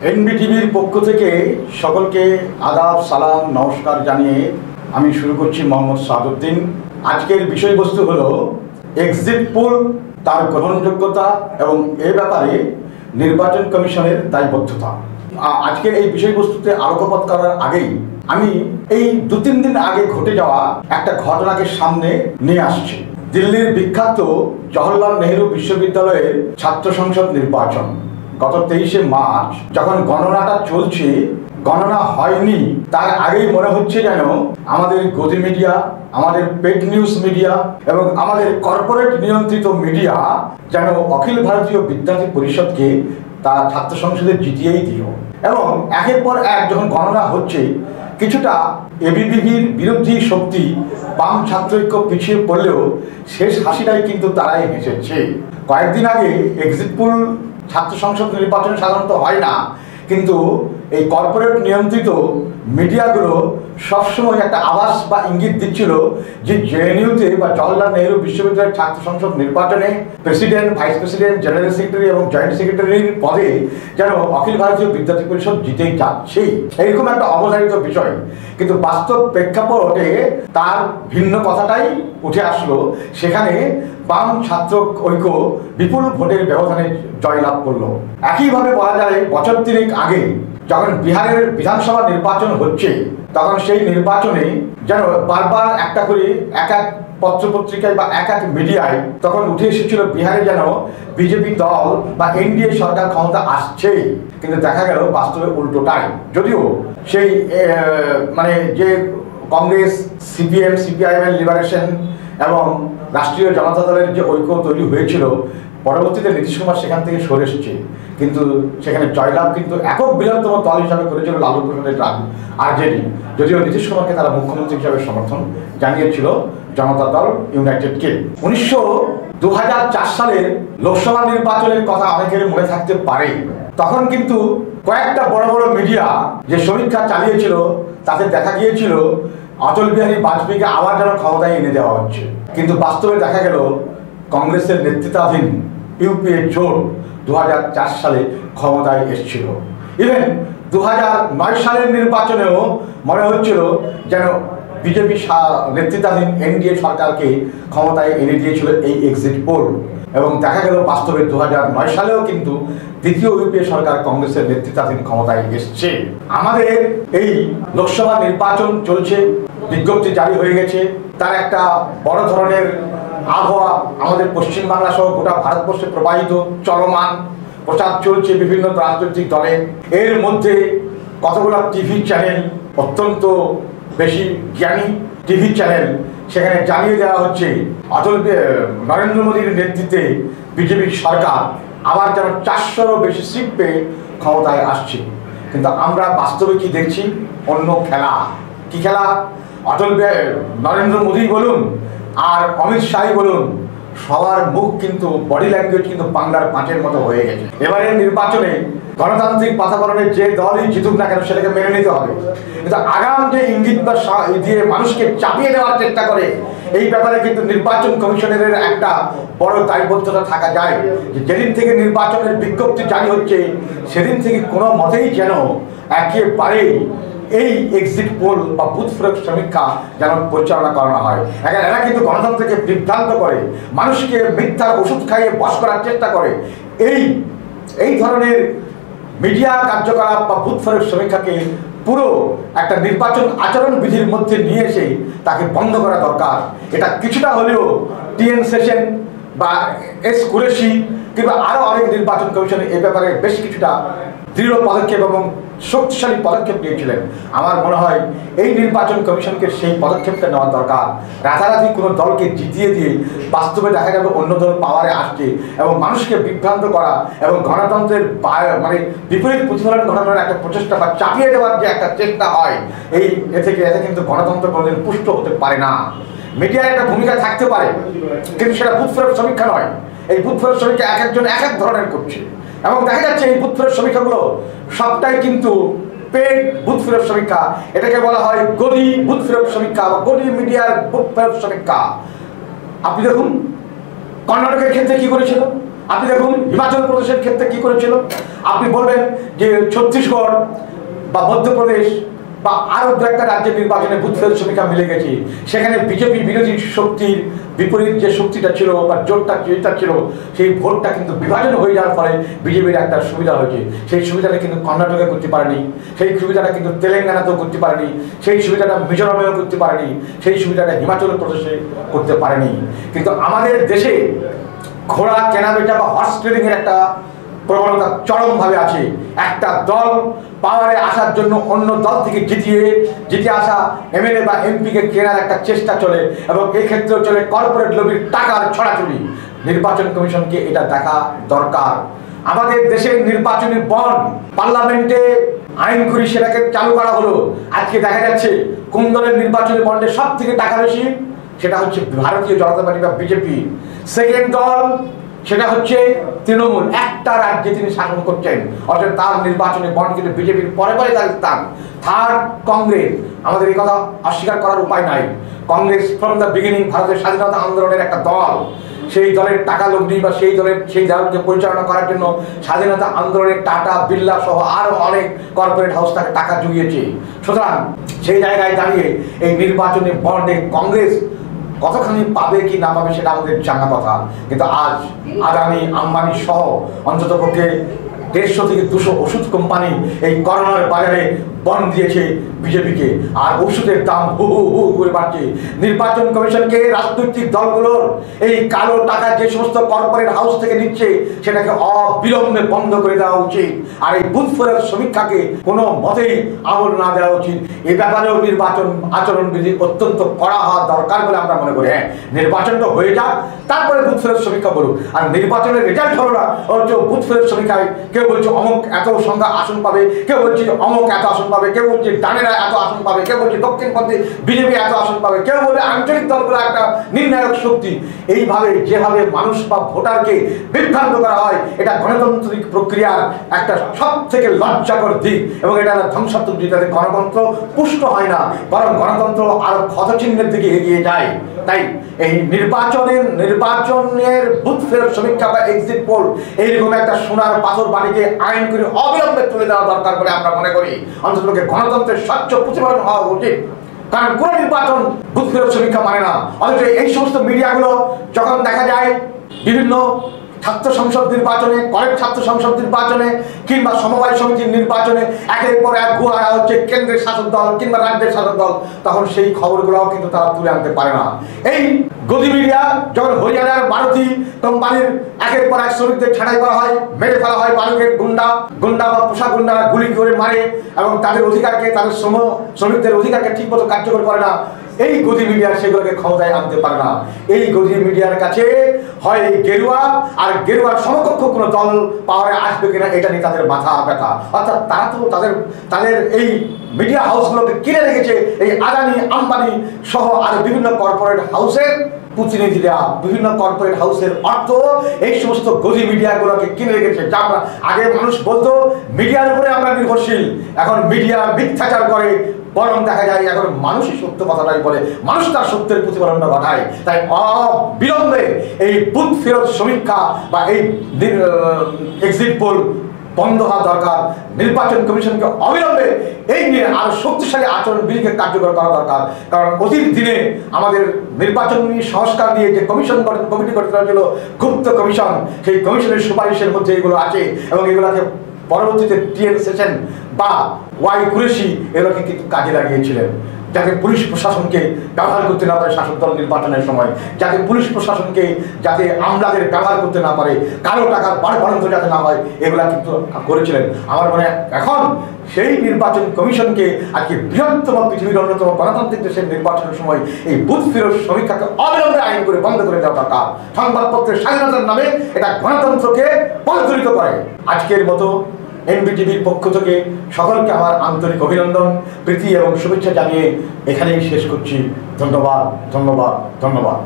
এনবিটিভির পক্ষ থেকে সকলকে আদাব সালাম নমস্কার জানিয়ে আমি শুরু করছি মোহাম্মদ সাদউদ্দিন। আজকের বিষয়বস্তু হলো এক্সিট পোল, তার গ্রহণযোগ্যতা এবং এ ব্যাপারে নির্বাচন কমিশনের দায়বদ্ধতা। আজকের এই বিষয়বস্তুতে আলোকপাত করার আগেই আমি এই 2-3 দিন আগে ঘটে যাওয়া একটা ঘটনাকে সামনে নিয়ে আসছি। দিল্লির বিখ্যাত জওহরলাল নেহেরু বিশ্ববিদ্যালয়ের ছাত্র সংসদ নির্বাচন গত 23শে মার্চ যখন গণনাটা চলছে, গণনা হয়নি তার আগেই মনে হচ্ছে যেন আমাদের গদি মিডিয়া, আমাদের পেড নিউজ মিডিয়া এবং আমাদের কর্পোরেট নিয়ন্ত্রিত মিডিয়া যেন অখিল ভারতীয় বিদ্যার্থী পরিষদকে তারা ছাত্র সংসদে জিতিয়েই দিল। এবং একের পর এক যখন গণনা হচ্ছে, কিছুটা এবিভিপির বিরোধী শক্তি বাম ছাত্রৈক্য পিছিয়ে পড়লেও শেষ হাসিটাই কিন্তু তারাই হেসেছে। কয়েকদিন আগে এক্সিট পোল ছাত্র সংসদ নির্বাচনে সাধারণত হয় না, কিন্তু এই কর্পোরেট নিয়ন্ত্রিত মিডিয়াগুলো সবসময় একটা আভাস বা ইঙ্গিত দিচ্ছিল যে জেএনইউতে বা জওহরলাল নেহেরু বিশ্ববিদ্যালয়ের ছাত্র সংসদ নির্বাচনে president, vice president, general secretary এবং জয়েন্ট সেক্রেটারির পদে যেন অখিল ভারতীয় বিদ্যার্থী পরিষদ জিতেই যাচ্ছেই, এইরকম একটা অবধারিত বিষয়। কিন্তু বাস্তব প্রেক্ষাপটে তার ভিন্ন কথাটাই উঠে আসলো। সেখানে বাম ছাত্র ঐক্য বিপুল ভোটের ব্যবধানে জয়লাভ করলো। একইভাবে বলা যায় বছর 3 আগে যখন বিহারের বিধানসভা নির্বাচন হচ্ছে, তখন সেই নির্বাচনে যেন বারবার একটা করে এক এক পত্রপত্রিকায় বা এক এক মিডিয়ায় তখন উঠে এসেছিল বিহারে যেন বিজেপি দল বা এনডিএ সরকার ক্ষমতা আসছে। কিন্তু দেখা গেল বাস্তবে উল্টোটাই। যদিও সেই যে কংগ্রেস, সিপিএম, সিপিআইএম এর লিবারেশন এবং রাষ্ট্রীয় জনতা দলের যে ঐক্য তৈরি হয়েছিল, পরবর্তীতে নীতিশ কুমার সেখান থেকে সরে এসেছে, কিন্তু সেখানে জয়লাভ কিন্তু একক বৃহত্তম দল হিসাবে করেছিল লালু প্রসাদের আরজেডি। যদিও নীতিশ কুমারকে তারা মুখ্যমন্ত্রী হিসাবে সমর্থন জানিয়েছিল জনতা দল ইউনাইটেডকে। 2004 সালের লোকসভা নির্বাচনের কথা অনেকের মনে থাকতে পারে। তখন কিন্তু কয়েকটা বড় বড় মিডিয়া যে সমীক্ষা চালিয়েছিল, তাতে দেখা গিয়েছিল অটল বিহারী বাজপেয়ীকে আবার যেন ক্ষমতায় এনে দেওয়া হচ্ছে। কিন্তু বাস্তবে দেখা গেল কংগ্রেসের নেতৃত্বাধীন ইউপিএ জোট 2004 সালে ক্ষমতায় এসেছিল। ইভেন 2009 সালের নির্বাচনেও মনে হচ্ছিল যেন বিজেপি নেতৃত্বাধীন এনডিএ সরকারকে ক্ষমতায় এনে দিয়েছিল এই এক্সিট পোল। এবং দেখা গেল বাস্তবে 2009 সালেও কিন্তু দ্বিতীয় ইউপিএ সরকার কংগ্রেসের নেতৃত্বাধীন ক্ষমতায় এসছে। আমাদের এই লোকসভা নির্বাচন চলছে, বিজ্ঞপ্তি জারি হয়ে গেছে, তার একটা বড় ধরনের আবহাওয়া আমাদের পশ্চিমবাংলা সহ গোটা ভারতবর্ষে প্রবাহিত, চলমান, প্রচার চলছে বিভিন্ন রাজনৈতিক দলের। এর মধ্যে কতগুলো টিভি চ্যানেল, অত্যন্ত বেশি জ্ঞানী টিভি চ্যানেল, সেখানে জানিয়ে দেওয়া হচ্ছে নরেন্দ্র মোদীর নেতৃত্বে বিজেপির সরকার আবার যেন 400-রও বেশি সিট পেয়ে ক্ষমতায় আসছে। কিন্তু আমরা বাস্তবে কি দেখছি? অন্য খেলা। কি খেলা? নরেন্দ্র মোদী বলুন আর অমিত শাহ বলুন, সবার মুখ কিন্তু, বডি ল্যাঙ্গুয়েজ কিন্তু বাংলার পাঁচের মতো হয়ে গেছে। এবারের নির্বাচনে গণতান্ত্রিক বাতাবরণে যে দলই জিতুক না কেন সেটাকে মেনে নিতে হবে, কিন্তু আগাম যে ইঙ্গিত বা দিয়ে মানুষকে চাপিয়ে দেওয়ার চেষ্টা করে, এই ব্যাপারে কিন্তু নির্বাচন কমিশনের একটা বড় দায়বদ্ধতা থাকা যায় যে যেদিন থেকে নির্বাচনের বিজ্ঞপ্তি জারি হচ্ছে, সেদিন থেকে কোনো মতেই যেন একেবারেই এই এক্সিট পোল বা বুথ ফেরত সমীক্ষা যেন পরিচালনা করানো হয়। এরা কিন্তু গণতন্ত্রকে বিভ্রান্ত করে, মানুষকে মিথ্যার ওষুধ খাইয়ে বশ করার চেষ্টা করে। এই ধরনের মিডিয়া কার্যকলাপ বা বুথ ফেরত সমীক্ষাকে পুরো একটা নির্বাচন আচরণ বিধির মধ্যে নিয়ে এসে তাকে বন্ধ করা দরকার। এটা কিছুটা হলেও টিএন সেশন বা এস কুরেশি কিংবা আরও অনেক নির্বাচন কমিশন এ ব্যাপারে বেশ কিছুটা দৃঢ় পদক্ষেপ এবং শক্তিশালী পদক্ষেপ নিয়েছিলেন। আমার মনে হয় এই নির্বাচন কমিশনকে সেই পদক্ষেপটা নেওয়া দরকার। রাতারাতি কোনো দলকে জিতিয়ে দিয়ে বাস্তবে দেখা যাবে অন্য দল পাওয়ারে আসছে এবং মানুষকে বিভ্রান্ত করা এবং গণতন্ত্রের বিপরীত প্রতিফলন ঘটানোর একটা প্রচেষ্টা বা চাপিয়ে দেওয়ার যে একটা চেষ্টা হয়, এতে কিন্তু গণতন্ত্র কোনোদিন পুষ্ট হতে পারে না। মিডিয়ার একটা ভূমিকা থাকতে পারে, কিন্তু সেটা বুথ ফেরত সমীক্ষা নয়। এই বুথ ফেরত সমীক্ষা এক একজন এক এক ধরনের করছে এবং দেখা যাচ্ছে এই বুথ ফেরত সমীক্ষাগুলো সবটাই কিন্তু পেড বুথ ফেরত সমীক্ষা। এটাকে বলা হয় গদি বুথ ফেরত সমীক্ষা বা গদি মিডিয়ার বুথ ফেরত সমীক্ষা। আপনি দেখুন কর্ণাটকের ক্ষেত্রে কি করেছিল, আপনি দেখুন হিমাচল প্রদেশের ক্ষেত্রে কি করেছিল। আপনি বলবেন যে ছত্তিশগড় বা মধ্যপ্রদেশ বা আরো দু একটা রাজ্যের নির্বাচনে বুথ ফেরত সমীক্ষা মিলে গেছে, সেখানে বিজেপি বিরোধী শক্তির বিপরীত যে শক্তিটা ছিল বা জোটটা যেটা ছিল, সেই ভোটটা কিন্তু বিভাজন হয়ে যাওয়ার ফলে বিজেপির একটা সুবিধা হয়েছে। সেই সুবিধাটা কিন্তু কর্ণাটকে করতে পারেনি, সেই সুবিধাটা কিন্তু তেলেঙ্গানাতেও করতে পারেনি, সেই সুবিধাটা মিজোরামেও করতে পারেনি, সেই সুবিধাটা হিমাচল প্রদেশে করতে পারেনি। কিন্তু আমাদের দেশে ঘোড়া কেনাবেচা বা হর্স ট্রেডিং এর একটা প্রবণতা চরমভাবে আছে। একটা দল পাওয়ারে আসার জন্য অন্য দল থেকে জিতে আসা এমএলএ বা এমপিকে কেনার একটা চেষ্টা চলে, এবং এই ক্ষেত্রেও চলে কর্পোরেট লবির টাকার ছড়াছড়ি। নির্বাচন কমিশনকে এটা দেখা দরকার। আমাদের দেশের নির্বাচনী বন্ড পার্লামেন্টে আইন করি সেটাকে চালু করা হলো। আজকে দেখা যাচ্ছে কোন দলের নির্বাচনী বন্ডে সব থেকে টাকা বেশি, সেটা হচ্ছে ভারতীয় জনতা পার্টি বা বিজেপি। সেকেন্ড দল সেটা হচ্ছে তৃণমূল, একটা রাজ্যে তিনি শাসন করছেন, অর্থাৎ তার নির্বাচনী বন্ড কিন্তু বিজেপির পরে পরে তার স্থান। থার্ড কংগ্রেস, আমাদের এই কথা অস্বীকার করার উপায় নাই। কংগ্রেস ফ্রম দ্য বিগিনিং ভারতের স্বাধীনতা আন্দোলনের একটা দল। সেই দলের টাকা লগ্নি বা সেই দলকে পরিচালনা করার জন্য স্বাধীনতা আন্দোলনের টাটা বিড়লা সহ আরো অনেক কর্পোরেট হাউস তাকে টাকা জুগিয়েছে। সুতরাং সেই জায়গায় দাঁড়িয়ে এই নির্বাচনী বন্ডে কংগ্রেস কতখানি পাবে কি না পাবে সেটা আমাদের জানা কথা। কিন্তু আজ আদানি আম্বানি সহ অন্তত পক্ষে 150 থেকে 200 ওষুধ কোম্পানি এই করোনার বাজারে বন্ড দিয়েছে বিজেপিকে, আর ওষুধের দাম হু হু হু করে বাড়ছে। নির্বাচন কমিশনকে রাজনৈতিক দলগুলোর এই কালো টাকা যে সমস্ত কর্পোরেট হাউস থেকে নিচ্ছে সেটাকে অবিলম্বে বন্ধ করে দেওয়া উচিত। আর এই বুথ ফেরত সমীক্ষাকে কোনো মতেই আমল না দেওয়া উচিত। এই ব্যাপারেও নির্বাচন আচরণবিধি অত্যন্ত কড়া হওয়া দরকার বলে আমরা মনে করি। হ্যাঁ, নির্বাচনটা হয়ে যাক, তারপরে বুথ ফেরত সমীক্ষা করুক। আর নির্বাচনের রেজাল্ট হলো না, অথচ বুথ ফেরত সমীক্ষায় কেউ বলছে অমুক এত সংখ্যা আসন পাবে, কেউ বলছে অমুক এত আসন পাবে, কেউ বলছে ডানেরা এত আসন পাবে, কেউ বলছে দক্ষিণপন্থী বিজেপি এত আসন পাবে, কেউ বলে আঞ্চলিক দলগুলো একটা নির্ণায়ক শক্তি। এইভাবে যেভাবে মানুষ বা ভোটারকে বিভ্রান্ত করা হয়, এটা গণতান্ত্রিক প্রক্রিয়ার একটা সব থেকে লজ্জাকর দিক, এবং এটা ধ্বংসাত্মক দিক। তাদের গণতন্ত্র পুষ্ট হয় না, বরং গণতন্ত্র আরো ক্ষতচিহ্নের দিকে এগিয়ে যায়। তাই এই নির্বাচনের বুথ ফেরত সমীক্ষা বা এক্সিট পোল এইরকম একটা সোনার পাথর বাড়িকে আইন করে অবিলম্বে তুলে দেওয়া দরকার বলে আমরা মনে করি। অন্তত গণতন্ত্রের স্বচ্ছ প্রতিফলন হওয়া উচিত, কারণ কোন নির্বাচন বুথ ফেরত সমীক্ষা মানে না। অথচ এই সমস্ত মিডিয়াগুলো যখন দেখা যায় বিভিন্ন ছাত্র সংসদ নির্বাচনে, কলেজ ছাত্র সংসদ নির্বাচনে কিংবা সমবায় সমিতির নির্বাচনে একের পর এক ভুয়া হচ্ছে কেন্দ্রের শাসক দল কিংবা রাজ্যের শাসক দল, তখন সেই খবরগুলোও কিন্তু তারা তুলে আনতে পারে না। এই গদি মিডিয়া যখন হরিয়ানার ভারতী কোম্পানির একের পর এক শ্রমিকদের ছাঁটাই করা হয়, মেরে ফেলা হয়, বালুকের গুন্ডা বা পোশাক গুন্ডারা গুলি করে মারে এবং তাদের অধিকারকে, তাদের শ্রমিকদের অধিকারকে ঠিক মতো কার্যকর করে না, এই গদি মিডিয়া সেগুলোকে ক্ষমতায় আনতে পারে না। এই গদি মিডিয়ার কাছে হয় গেরুয়া আর গেরুয়ার সমকক্ষ কোনো দল পাওয়ারে আসবে কিনা এটা নিয়ে তাদের মাথা ব্যথা। অর্থাৎ তারা তো তাদের এই মিডিয়া হাউসগুলোকে কিনে রেখেছে এই আদানি আম্বানি সহ আর বিভিন্ন কর্পোরেট হাউসের প্রতিনিধিরা। বিভিন্ন কর্পোরেট হাউসের অর্থ এই সমস্ত গদি মিডিয়াগুলোকে কিনে রেখেছে। যা আমরা আগে মানুষ বলতো মিডিয়ার উপরে আমরা নির্ভরশীল, এখন মিডিয়া মিথ্যাচার করে, বরং দেখা যায় এখন মানুষই সত্য কথাটাই বলে, মানুষ তার সত্যের প্রতিফলনটা ঘটায়। তাই অবিলম্বে এই বুথ ফেরত সমীক্ষা বা এই এক্সিট পোল বন্ধ হওয়া দরকার। নির্বাচন কমিশনকে অবিলম্বে এই নিয়ে আরো শক্তিশালী আচরণ বিধিকে কার্যকর করা দরকার। কারণ অতীত দিনে আমাদের নির্বাচনী সংস্কার নিয়ে যে কমিটি গঠিত হয়েছিল, গুপ্ত কমিশন, সেই কমিশনের সুপারিশের মধ্যে এগুলো আছে, এবং এগুলোকে পরবর্তীতে টিএন সেশন বা ওয়াই কুরেশি এগুলোকে কিন্তু কাজে লাগিয়েছিলেন, যাতে পুলিশ প্রশাসনকে ব্যবহার করতে না পারে শাসক দল নির্বাচনের সময়, যাতে পুলিশ প্রশাসনকে যাতে আমলাদের ব্যবহার করতে না পারে, কালো টাকার বাড়ন্ত যাতে না হয়, এগুলা কিন্তু করেছিলেন। আমার মনে এখন সেই নির্বাচন কমিশনকে আজকে বৃহত্তম পৃথিবীর অন্যতম গণতান্ত্রিক দেশের নির্বাচনের সময় এই বুথ ফেরত সমীক্ষাকে অবিলম্বে আইন করে বন্ধ করে দেওয়া দরকার। সংবাদপত্রের স্বাধীনতার নামে এটা গণতন্ত্রকে পদদলিত করে। আজকের মতো এনবিটিভির পক্ষ থেকে সকলকে আমার আন্তরিক অভিনন্দন, প্রীতি এবং শুভেচ্ছা জানিয়ে এখানেই শেষ করছি। ধন্যবাদ, ধন্যবাদ, ধন্যবাদ।